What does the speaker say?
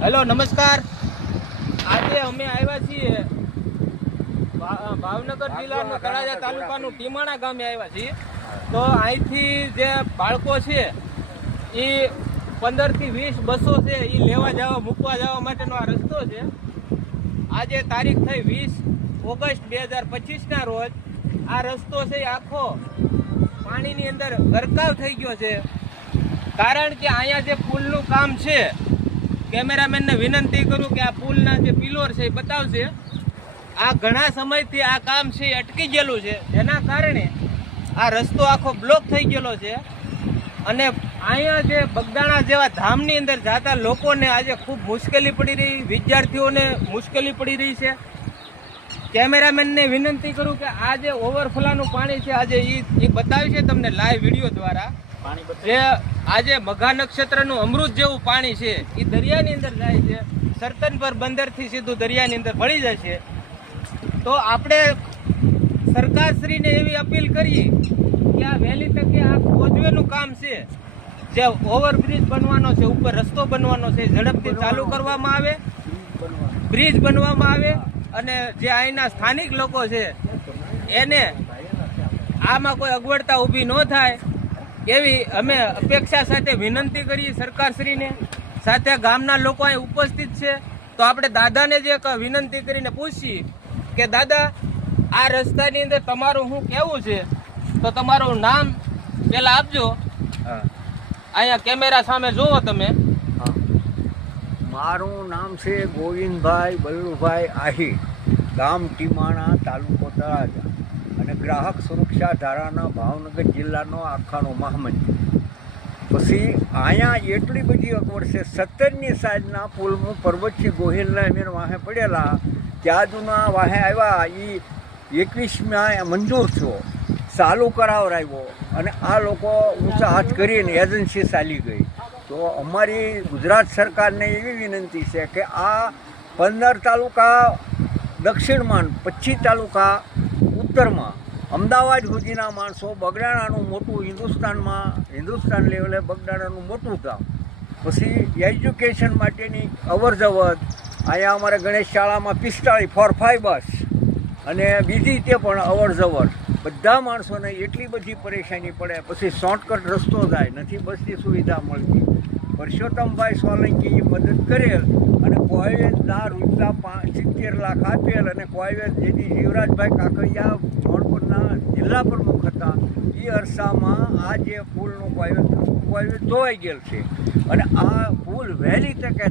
Hello નમસ્કાર। આજે અમે આવ્યા છીએ ભાવનગર જિલ્લાના તળાજા તાલુકાનું ટીમાણા ગામે આવ્યા છીએ। તો અહીંથી જે બાળકો છે એ 15 થી 20 બસો છે એ લેવા જવા મૂકવા જવા માટેનો આ રસ્તો છે। આજે તારીખ થઈ 20 ઓગસ્ટ 2025 ના રોજ આ રસ્તો છે આખો પાણીની અંદર ગરકાવ થઈ ગયો છે। કારણ કે અહીંયા જે પુલનું કામ છે, કેમેરામેનને વિનંતી કરું કે આ પુલના જે પિલોર છે એ બતાવશે। આ ઘણા સમયથી આ કામ છે અટકી ગયેલું છે, જેના કારણે આ રસ્તો આખો બ્લોક થઈ ગયેલો છે અને અહીંયા જે બગદાણા જેવા ધામની અંદર જતા લોકોને આજે ખૂબ મુશ્કેલી પડી રહી, વિદ્યાર્થીઓને મુશ્કેલી પડી રહી છે। કેમેરામેનને વિનંતી કરું કે આ જે ઓવરફ્લોનું પાણી છે આજે એ બતાવ્યું છે તમને લાઈવ વિડીયો દ્વારા। જે આજે મઘા નક્ષત્રનું અમૃત જેવું પાણી છે એ દરિયાની અંદર જાય છે, સરતનપર બંદરથી સીધું દરિયાની અંદર ભળી જશે। તો આપણે સરકારશ્રીને એવી અપીલ કરીએ કે આ વહેલી તકે આ કોઝવેનું કામ છે, જે ઓવરબ્રિજ બનવાનો છે, ઉપર રસ્તો બનવાનો છે, ઝડપથી ચાલુ કરવામાં આવે, બ્રિજ બનવામાં આવે અને જે અહીંના સ્થાનિક લોકો છે એને આમાં કોઈ અગવડતા ઊભી ન થાય એવી અમે અપેક્ષા સાથે વિનંતી કરીએ સરકારશ્રીને। સાથે ગામના લોકો અહીં ઉપસ્થિત છે, તો આપણે દાદાને જે વિનંતી કરીને પૂછીએ કે દાદા આ રસ્તાની અંદર તમારું શું કહેવું છે? તો તમારું નામ પહેલાં આપજો। અહીંયા કેમેરા સામે જુઓ તમે। મારું નામ છે ગોવિંદભાઈ બલ્લુભાઈ આહિર, ગામ ટીમાણા, તાલુકો તળાજા અને ગ્રાહક સુરક્ષા ધારાના ભાવનગર જિલ્લાનો આખાનો મહામંત્રી। પછી અહીંયા એટલી બધી અગવડ છે, 17ની સાઈડના પુલમાં પર્વતસિંહ ગોહિલના અમીર વાહે પડેલા ત્યાં જૂના વાહે આવ્યા, એ 21માં મંજૂર થયો, ચાલુ કરાવરાવ્યો અને આ લોકો ઊંચા હાથ કરીને એજન્સી ચાલી ગઈ। તો અમારી ગુજરાત સરકારને એવી વિનંતી છે કે આ 15 તાલુકા દક્ષિણમાં, 25 તાલુકા ઉત્તરમાં, અમદાવાદ સુધીના માણસો, બગદાણાનું મોટું હિન્દુસ્તાન લેવલે બગદાણાનું મોટું ગામ, પછી એજ્યુકેશન માટેની અવર જવર, અહીંયા અમારે ગણેશ શાળામાં 45 બસ અને બીજી તે પણ અવર જવર, બધા માણસોને એટલી બધી પરેશાની પડે। પછી શોર્ટકટ રસ્તો જાય, નથી બસની સુવિધા મળતી। પરસોત્તમભાઈ સોલંકી મદદ કરેલ અને કોયવેજના રૂપિયા 70 લાખ આપેલ અને કોયવેજ જેથી શિવરાજભાઈ કાકડિયા મોણપુરના જિલ્લા પ્રમુખ હતા, એ અરસામાં આ જે પુલનું કોયવેજ ધોવાઈ ગયેલ છે અને આ પુલ વહેલી તકે